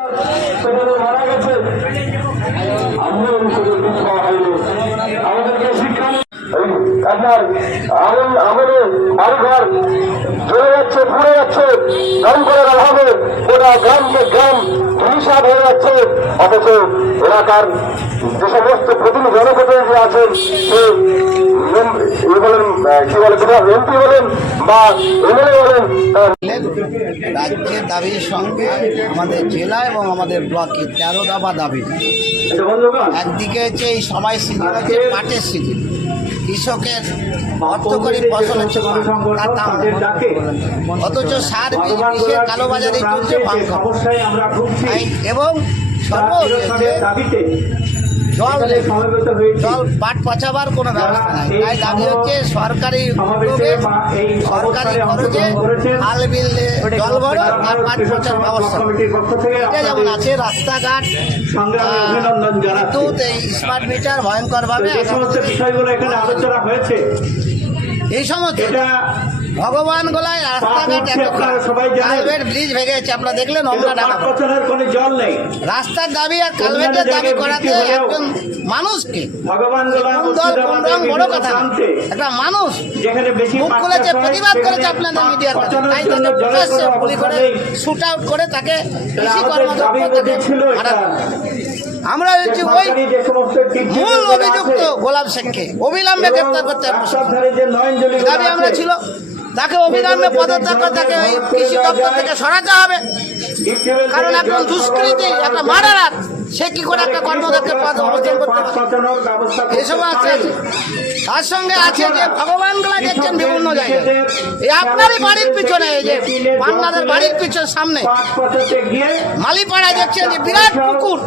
মারা গেছে, আমাদেরকে শিক্ষা আপনার আমাদের বাড়ি ঘর জ্বলে যাচ্ছে, পুড়ে যাচ্ছে, গান করার অভাবে ওরা গ্রামকে গ্রাম ধূলিসাৎ হয়ে যাচ্ছে। অথচ এলাকার যে সমস্ত প্রতিনিধি জনপ্রতিনিধি আছেন, সে বলেন কি বলে এমপি বলেন বা এমএলএ বলেন, রাজ্যের দাবির সঙ্গে আমাদের জেলা এবং আমাদের ব্লকে 13 দফা দাবি। একদিকে হচ্ছে এই সময় সিজন হচ্ছে পাটের সিজন, কৃষকের অর্থকরী ফসল হচ্ছে তার দাম, অথচ সার বিষের কালোবাজারি চলছে এবং জল পাট পচাবার কোনো ব্যবস্থা নাই। তাই দাবি হচ্ছে সরকারি উদ্যোগে সরকারি খরচে খাল বিল জল ভরো আর পাট পচার ব্যবস্থা। এটা যেমন আছে রাস্তাঘাট, বিদ্যুৎ, এই স্মার্ট মিটার ভয়ঙ্করভাবে এই সমস্ত ভগবান গোলায় রাস্তাঘাট কালভেট ব্রিজ ভেঙে গেছে, আপনারা দেখলেন জল নেই। রাস্তার দাবি আর কালভেটের দাবি করাতে একজন মানুষকে বড় কথা, একটা মানুষ মুখ খুলেছে, প্রতিবাদ করেছে আপনাদের মিডিয়ার কাছে, তাই তাকে প্রকাশ্যে গুলি করে শুট আউট করে তাকে কৃষি কর্মদক্ষ আমরা হচ্ছে ওই মূল অভিযুক্ত গোলাম শেখকে অবিলম্বে গ্রেপ্তার করতে দাবি আমরা ছিল। তাকে অবিলম্বে পদত্যাগ করে তাকে ওই কৃষি দপ্তর থেকে সরাতে হবে, কারণ এখন দুষ্কৃতি একটা মার্ডারার, সে কি করে একটা কর্মদক্ষের পদ অবস্থান করতে পারে, এসব আছে। তার সঙ্গে আছে যে ভগবানগুলা দেখছেন বিভিন্ন জায়গায়, এই আপনারই বাড়ির পিছনে, এই যে পান্নাদের বাড়ির পিছনে সামনে মালিপাড়ায় দেখছেন যে বিরাট পুকুর,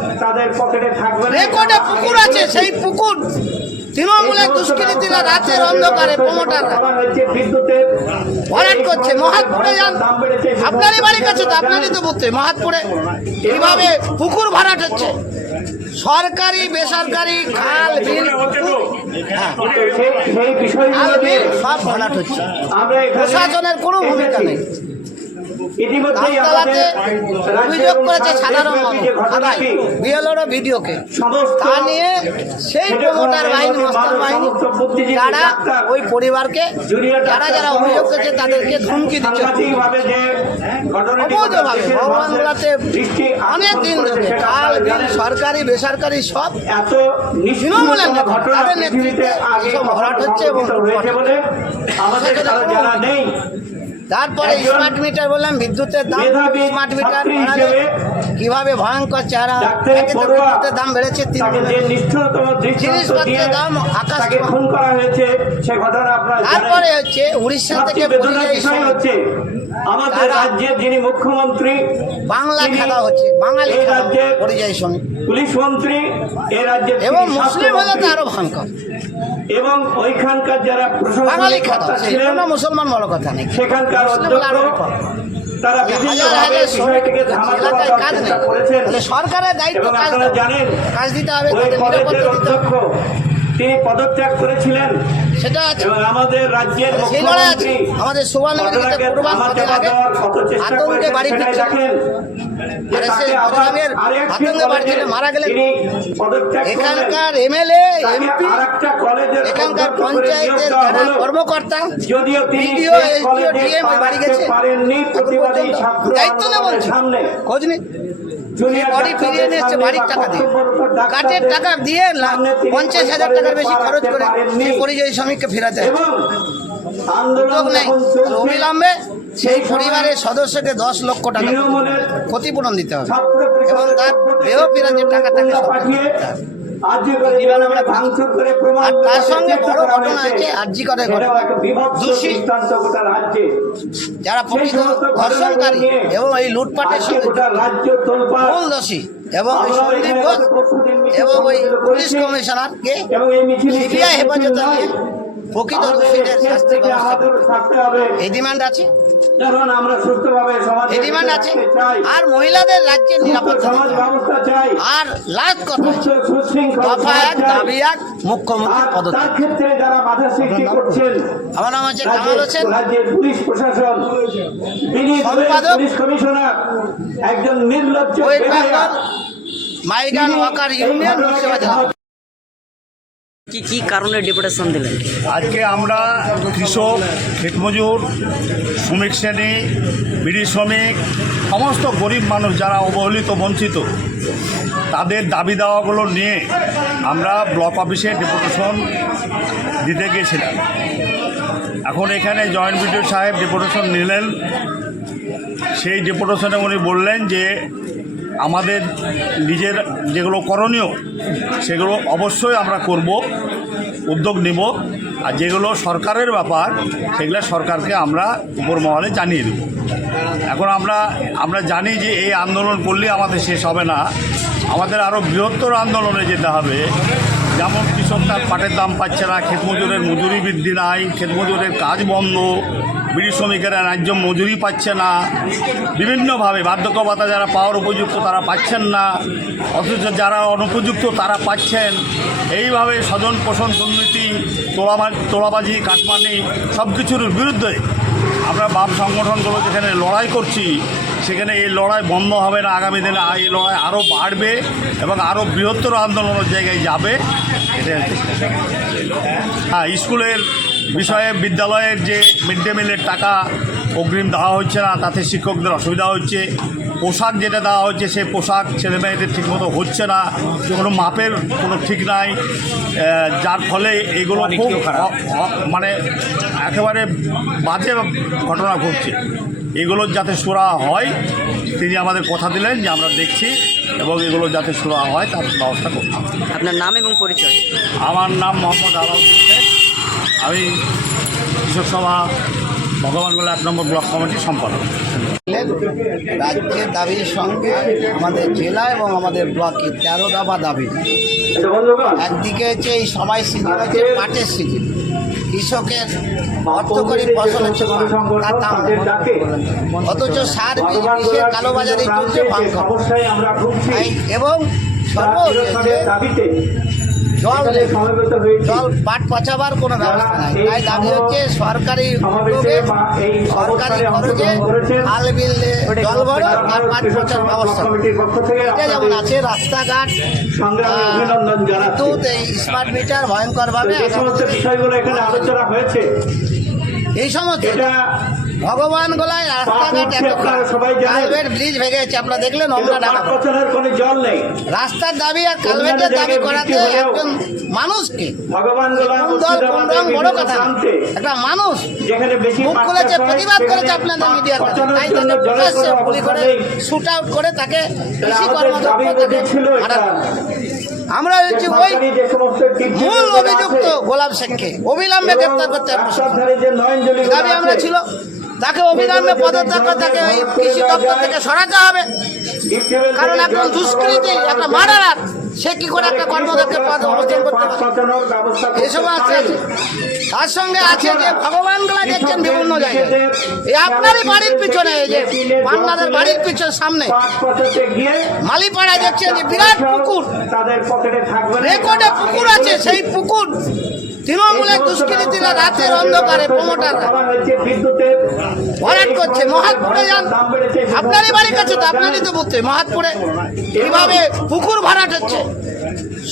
রেকর্ডে পুকুর আছে, সেই পুকুর তৃণমূলের দুষ্কৃতীরা রাতের অন্ধকারে প্রমোটাররা ভরাট করছে। মহাতপুরে যান, আপনারই বাড়ির কাছে তো, আপনারই তো বুঝতে মহাতপুরে এইভাবে পুকুর ভরাট হচ্ছে, সরকারি বেসরকারি খাল বিল সব ভরাট হচ্ছে, প্রশাসনের কোনো ভূমিকা নেই। অভিযোগ করেছে সাধারণ মানুষ বিএলওর ভিডিওকে, তা নিয়ে সেই প্রমোটার বাহিনী মস্তান বাহিনী তারা ওই পরিবারকে যারা যারা অভিযোগ করেছে তাদেরকে ধমকি দিচ্ছে অবৈধভাবে। ভগবানগুলাতে অনেক দিন ধরে খাল বিল সরকারি বেসরকারি সব তৃণমূলের তাদের নেতৃত্বে এইসব ভরাট হচ্ছে এবং তারপরে স্মার্ট মিটার বললাম, বিদ্যুতের দাম স্মার্ট মিটার কিভাবে ভয়ঙ্কর চেহারা, বিদ্যুতের দাম বেড়েছে, জিনিসপত্রের দাম আকাশ। তারপরে হচ্ছে উড়িষ্যা থেকে আমাদের রাজ্যের যিনি মুখ্যমন্ত্রী বাংলা খেলা হচ্ছে, বাঙালি পরিযায়ী শ্রমিক পুলিশ মন্ত্রী এ রাজ্যের এবং মুসলিম হলে তো আরো ভয়ঙ্কর, এবং ওইখানকার যারা বাঙালি খেলা ছিলেন মুসলমান বড় কথা নেই, সেখানকার তারা সরকারের দায়িত্ব কাজ দিতে হবে, তিনি পদত্যাগ করেছিলেন। সেটা আছে আমাদের রাজ্যের সেই লড়াই আছে। আমাদের সুবর্ণমুখীতে আতঙ্কে বাড়ি ফিরছেন, আতঙ্কে বাড়ি ফিরে মারা গেলেন এখানকার এমএলএ এমপি, এখানকার পঞ্চায়েতের যারা কর্মকর্তা, বিডিও এসডিও ডিএম বাড়ি গেছে, দায়িত্ব না বলছে, খোঁজ নেই। বডি ফিরিয়ে নিয়ে এসছে বাড়ির টাকা দিয়ে, কাঠের টাকা দিয়ে 50,000 টাকার বেশি খরচ করে পরিযায়ী শ্রমিককে ফেরাতে উদ্যোগ নেই। অবিলম্বে সেই পরিবারের সদস্যকে 10 লক্ষ টাকা ক্ষতিপূরণ দিতে হবে এবং তার দেহ ফেরাতে টাকা তাকে তার সঙ্গে বড় ঘটনা হচ্ছে আরজি করে দোষী যারা প্রকৃত ধর্ষণকারী এবং এই লুটপাটের সঙ্গে মূল দোষী এবং সন্দীপ ঘোষ এবং ওই পুলিশ কমিশনারকে সিবিআই হেফাজতে নিয়ে প্রকৃত দোষীদের শাস্তি ব্যবস্থা এই ডিমান্ড আছে, এখন আমরা সুস্থভাবে সমাজ এই ডিমান্ড আছে। আর মহিলাদের রাজ্যের নিরাপত্তা সমাজ ব্যবস্থা চাই। আর লাস্ট কথা দফা এক দাবি এক মুখ্যমন্ত্রীর তার পদত্যাগ। ক্ষেত্রে যারা বাধা সৃষ্টি করছেন আমার নাম হচ্ছে কামাল হোসেন, রাজ্যের পুলিশ প্রশাসন, তিনি সম্পাদক, পুলিশ কমিশনার, একজন নির্লজ্জ ওয়েস্ট বেহায়া। বেঙ্গল মাইগান ওয়াকার ইউনিয়ন মুর্শিদাবাদ জেলা। কি কারণে ডেপুটেশন দিলেন? আজকে আমরা কৃষক, ক্ষেতমজুর, শ্রমিক শ্রেণী, বিড়ি শ্রমিক, সমস্ত গরিব মানুষ যারা অবহেলিত বঞ্চিত, তাদের দাবি দাওয়াগুলো নিয়ে আমরা ব্লক অফিসে ডেপুটেশন দিতে গিয়েছিলাম। এখন এখানে জয়েন্ট বিডিও সাহেব ডেপুটেশন নিলেন। সেই ডেপুটেশনে উনি বললেন যে আমাদের নিজের যেগুলো করণীয় সেগুলো অবশ্যই আমরা করব, উদ্যোগ নেব, আর যেগুলো সরকারের ব্যাপার সেগুলো সরকারকে আমরা উপর মহলে জানিয়ে দেব। এখন আমরা জানি যে এই আন্দোলন করলে আমাদের শেষ হবে না, আমাদের আরও বৃহত্তর আন্দোলনে যেতে হবে। যেমন কৃষক তার পাটের দাম পাচ্ছে না, ক্ষেতমজুরের মজুরি বৃদ্ধি নাই, ক্ষেতমজুরের কাজ বন্ধ, বিড়ি শ্রমিকেরা ন্যায্য মজুরি পাচ্ছে না, বিভিন্নভাবে বার্ধক্য ভাতা যারা পাওয়ার উপযুক্ত তারা পাচ্ছেন না, অথচ যারা অনুপযুক্ত তারা পাচ্ছেন। এইভাবে স্বজন পোষণ দুর্নীতি, তোলাবাজি, কাটমানি সব কিছুর বিরুদ্ধে আমরা বাম সংগঠনগুলো যেখানে লড়াই করছি, সেখানে এই লড়াই বন্ধ হবে না। আগামী দিনে এই লড়াই আরও বাড়বে এবং আরও বৃহত্তর আন্দোলনের জায়গায় যাবে। এটা হ্যাঁ, স্কুলের বিষয়ে বিদ্যালয়ের যে মিড ডে মিলের টাকা অগ্রিম দেওয়া হচ্ছে না, তাতে শিক্ষকদের অসুবিধা হচ্ছে। পোশাক যেটা দেওয়া হচ্ছে সেই পোশাক ছেলেমেয়েদের ঠিকমতো হচ্ছে না, কোনো মাপের কোনো ঠিক নাই, যার ফলে এগুলো খুব মানে একেবারে বাজে ঘটনা ঘটছে। এগুলোর যাতে সুরা হয় তিনি আমাদের কথা দিলেন যে আমরা দেখছি এবং এগুলো যাতে সুরা হয় তার ব্যবস্থা করছি। আপনার নাম এবং পরিচয়? আমার নাম মোহাম্মদ আলাউদ্দিন শেখ, আমি কৃষক সভা ভগবানগোলা 1 নম্বর ব্লক কমিটির সম্পাদক। রাজ্যের দাবির সঙ্গে আমাদের জেলা এবং আমাদের ব্লকে 13 দফা দাবি। একদিকে হচ্ছে এই সময় সিজন হচ্ছে পাটের সিজন, কৃষকের অর্থকরী ফসল হচ্ছে তার দাম, অথচ সার বীজ বিষের কালোবাজারি চলছে এবং জল পাট পচাবার কোনো ব্যবস্থা নাই। তাই দাবি হচ্ছে সরকারি উদ্যোগে সরকারি খরচে খাল বিল জল ভরো আর পাট পচার ব্যবস্থা। এটা যেমন আছে রাস্তাঘাট, বিদ্যুৎ, এই স্মার্ট মিটার ভয়ঙ্করভাবে এই সমস্ত ভগবান গোলায় রাস্তাঘাট কালভেট ব্রিজ ভেঙে গেছে, আপনারা দেখলেন আমরা রাস্তার দাবি আর কালভেটের দাবি করাতে একজন মানুষকে বড় কথা, একটা মানুষ মুখ খুলেছে, প্রতিবাদ করেছে আপনাদের মিডিয়ার কাছে, তাই তাকে প্রকাশ্যে গুলি করে শুট আউট করে তাকে কৃষি কর্মদক্ষ তাকে হারানো। আমরা হচ্ছে ওই মূল অভিযুক্ত গোলাম শেখকে অবিলম্বে গ্রেপ্তার করতে দাবি আমরা ছিল, তাকে অবিলম্বে পদত্যাগ করে তাকে ওই কৃষি দপ্তর থেকে সরাতে হবে। কারণ একজন দুষ্কৃতী, একটা মার্ডারার, সে কি করে একটা কর্মদক্ষের পদ অবস্থান করতে পারে? এসব আছে। তার সঙ্গে আছে যে ভগবান গোলা দেখছেন বিভিন্ন জায়গায়, এই আপনারই বাড়ির পিছনে, এই যে পান্নাদের বাড়ির পিছনে সামনে মালিপাড়ায় দেখছেন যে বিরাট পুকুর, রেকর্ডে পুকুর আছে, সেই পুকুর তৃণমূলের দুষ্কৃতীরা রাতের অন্ধকারে প্রমোটাররা ভরাট করছে। মহাতপুরে যান, আপনারই বাড়ির কাছে তো, আপনারই তো বুঝতে মহাতপুরে এইভাবে পুকুর ভরাট হচ্ছে।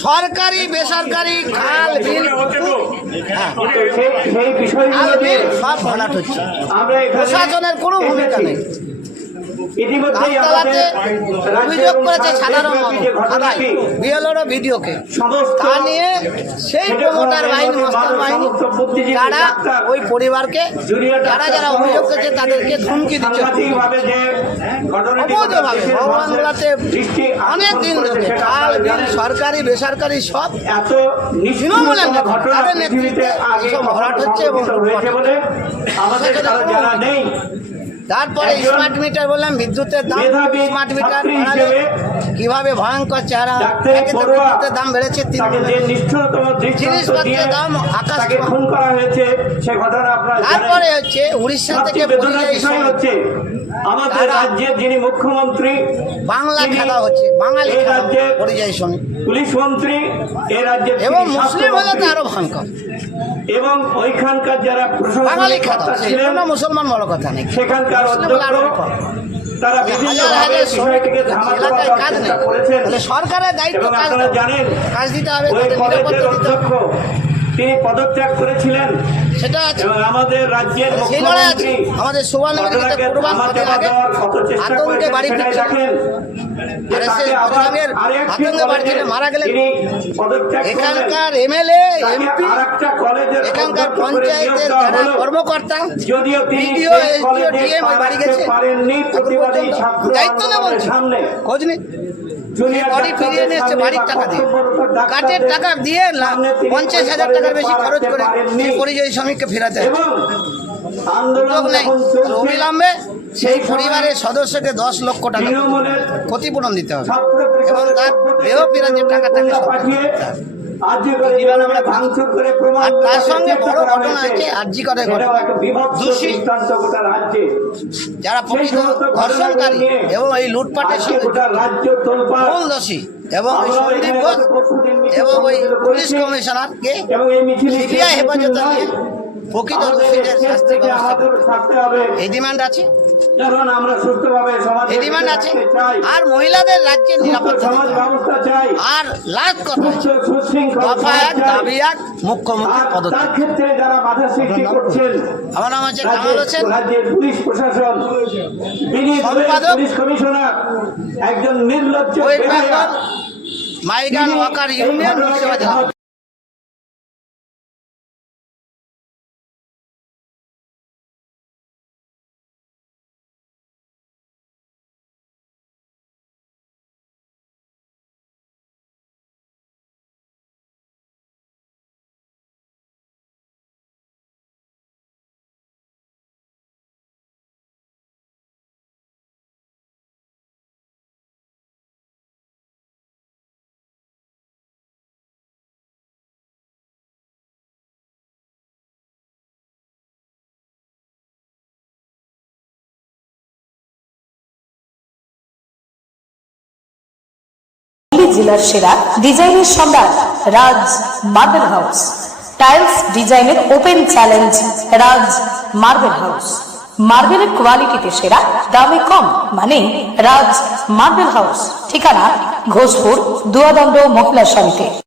সরকারি বেসরকারি খাল বিল সব ভরাট হচ্ছে, প্রশাসনের কোনো ভূমিকা নেই। অভিযোগ করেছে সাধারণ মানুষ বিএলওর ভিডিওকে, তা নিয়ে সেই প্রমোটার বাহিনী, মস্তান বাহিনী, তারা ওই পরিবারকে যারা যারা অভিযোগ করেছে তাদেরকে ধমকি দিচ্ছে। অবৈধভাবে ভগবানগোলাতে অনেক দিন ধরে খাল বিল সরকারি বেসরকারি সব তৃণমূলের তাদের নেতৃত্বে এইসব ভরাট হচ্ছে এবং তারপরে স্মার্ট মিটার বললাম, বিদ্যুতের দাম স্মার্ট মিটার কিভাবে ভয়ঙ্কর চেহারা, ডাক্তারি একে তো পড়ুয়া বিদ্যুতের দাম বেড়েছে তিন তাকে যে নিষ্ঠুরতম দৃষ্টান্ত জিনিসপত্রের দিয়ে দাম আকাশ তাকে ছোঁয়া। খুন করা হয়েছে সে ঘটনা আপনারা তারপরে জানেন। হচ্ছে উড়িষ্যা থেকে সবচেয়ে বেদনার পরিযায়ী বিষয় শ্রমিক। হচ্ছে আমাদের তারা- রাজ্যের যিনি মুখ্যমন্ত্রী বাংলা তিনি খেলা হচ্ছে, বাঙালি এই খেলা রাজ্যের পরিযায়ী শ্রমিক পুলিশ মন্ত্রী, এই রাজ্যের এবং তিনি মুসলিম হলে তো স্বাস্থ্যমন্ত্রী আরো ভয়ঙ্কর। এবং ওইখানকার যারা বাঙালি প্রশাসনিক খেলা কর্তা ছিলেন কোনো মুসলমান বড় কথা নেই, সেখানকার মুসলিম হলে আরো অধ্যক্ষ বিপদ। তারা বিভিন্ন হাজার হাজার শ্রমিক বিষয়টিকে ধামাচাপা এলাকায় দেওয়ার কাজ নেই, চেষ্টা করেছেন তাহলে সরকারের দায়িত্ব এবং কাজ আপনারা দেওয়া। জানেন কাজ দিতে হবে, ওই তাদের কলেজের নিরাপত্তা দিতে হবে। অধ্যক্ষ তিনি পদত্যাগ করেছিলেন সেটা আছে। এবং আমাদের রাজ্যের সেই লড়াই আছে। মুখ্যমন্ত্রী আমাদের সুবর্ণমুখীতে ঘটনাকে কুরবান কদিন ধামাচাপা আগে দেওয়ার কত চেষ্টা আতঙ্কে করেছেন বাড়ি সেটাই ফিরছিলেন। দেখেন যে আর তাকে সেই আবার বজরঙ্গের আরেকটি আতঙ্কে বাড়ি কলেজে ফিরে মারা গেলেন। তিনি পদত্যাগ করলেন। এখানকার এমএলএ, তাকে এমপি, আরেকটা কলেজের এখানকার অধ্যক্ষ করে নিয়োগ পঞ্চায়েতের দেওয়া যারা হলো। কর্মকর্তা, যদিও তিনি বিডিও, সেই এসডিও, কলেজে ডিএম পা বাড়ি রাখতে গেছে, পারেননি এখন প্রতিবাদী পর্যন্ত ছাত্র দায়িত্ব নেই আন্দোলনের বলছি, সামনে। খোঁজ নেই। জুনিয়র বডি ফিরিয়ে নিয়ে এসছে ডাক্তারদের বাড়ির টাকা দিয়ে, কর্তব্যরত কাঠের ডাক্তারদের টাকা দিয়ে সামনে তিনি 50,000 কলেজে টাকার বেশি পা খরচ রাখতে করে পারেননি। এই পরিযায়ী শ্রমিককে ফেরাতে হবে। এবং আন্দোলন সুযোগ নেই। যখন চলছে, অবিলম্বে সেই সময় পরিবারের সদস্যকে 10 লক্ষ টাকা তৃণমূলের ক্ষতিপূরণ দিতে হবে ছাত্র এবং তার দেহ ফেরানোর টাকা তাকে সরকার পাঠিয়ে দিতে হবে। আর্জি করে জীবনে আমরা ভাঙচুর করে প্রমাণ আর তার করার সঙ্গে চেষ্টা বড় করা ঘটনা হয়েছে। আছে আরজি করে সেটাও ঘটনা। একটা বিভৎস দোষী দৃষ্টান্ত গোটা রাজ্যে। যারা প্রকৃত ধর্ষণকারী এবং এই লুটপাটের আজকে সঙ্গে গোটা রাজ্য তোলপাড়। মূল দোষী এবং ওই আমরা সন্দীপ এখানে ঘোষ পরশুদিন মিছিল এবং ওই সংগঠিত পুলিশ করেছি। কমিশনারকে এবং এই মিছিল সিবিআই হেফাজতে নিয়ে প্রকৃত আমাদের দোষীদের দেশ শাস্তি থেকে ব্যবস্থা আমাদের থাকতে হবে। এই ডিমান্ড আছে, কারণ আমরা সুস্থভাবে সমাজে এই ডিমান্ড আছে। থাকতে চাই। আর মহিলাদের রাজ্যের সুস্থ নিরাপত্তা সমাজ দিতে হবে। ব্যবস্থা চাই। আর লাস্ট কথা সুস্থ সুশৃঙ্খল দফা সমাজ এক, চাই। দাবি এক, মুখ্যমন্ত্রী আর তার পদত্যাগ। ক্ষেত্রে যারা বাধা সৃষ্টি করছেন আমার নাম হচ্ছে কামাল হোসেন, রাজ্যের পুলিশ প্রশাসন, বিনীত সম্পাদক, পুলিশ কমিশনার, একজন নির্লজ্জ ওয়েস্ট বেহায়া, বেঙ্গল মাইগান তিনি ওয়াকার এই ইউনিয়ন ঘটনাকে মুর্শিদাবাদ জেলা। জেলার সেরা ডিজাইনের সম্রাট রাজ মার্বেল হাউস, টাইলস ডিজাইনের ওপেন চ্যালেঞ্জ রাজ মার্বেল হাউস। মার্বেলের কোয়ালিটিতে সেরা, দামে কম, মানে রাজ মার্বেল হাউস। ঠিকানা ঘোষপুর দুয়াদণ্ড মহিলা সমিতি।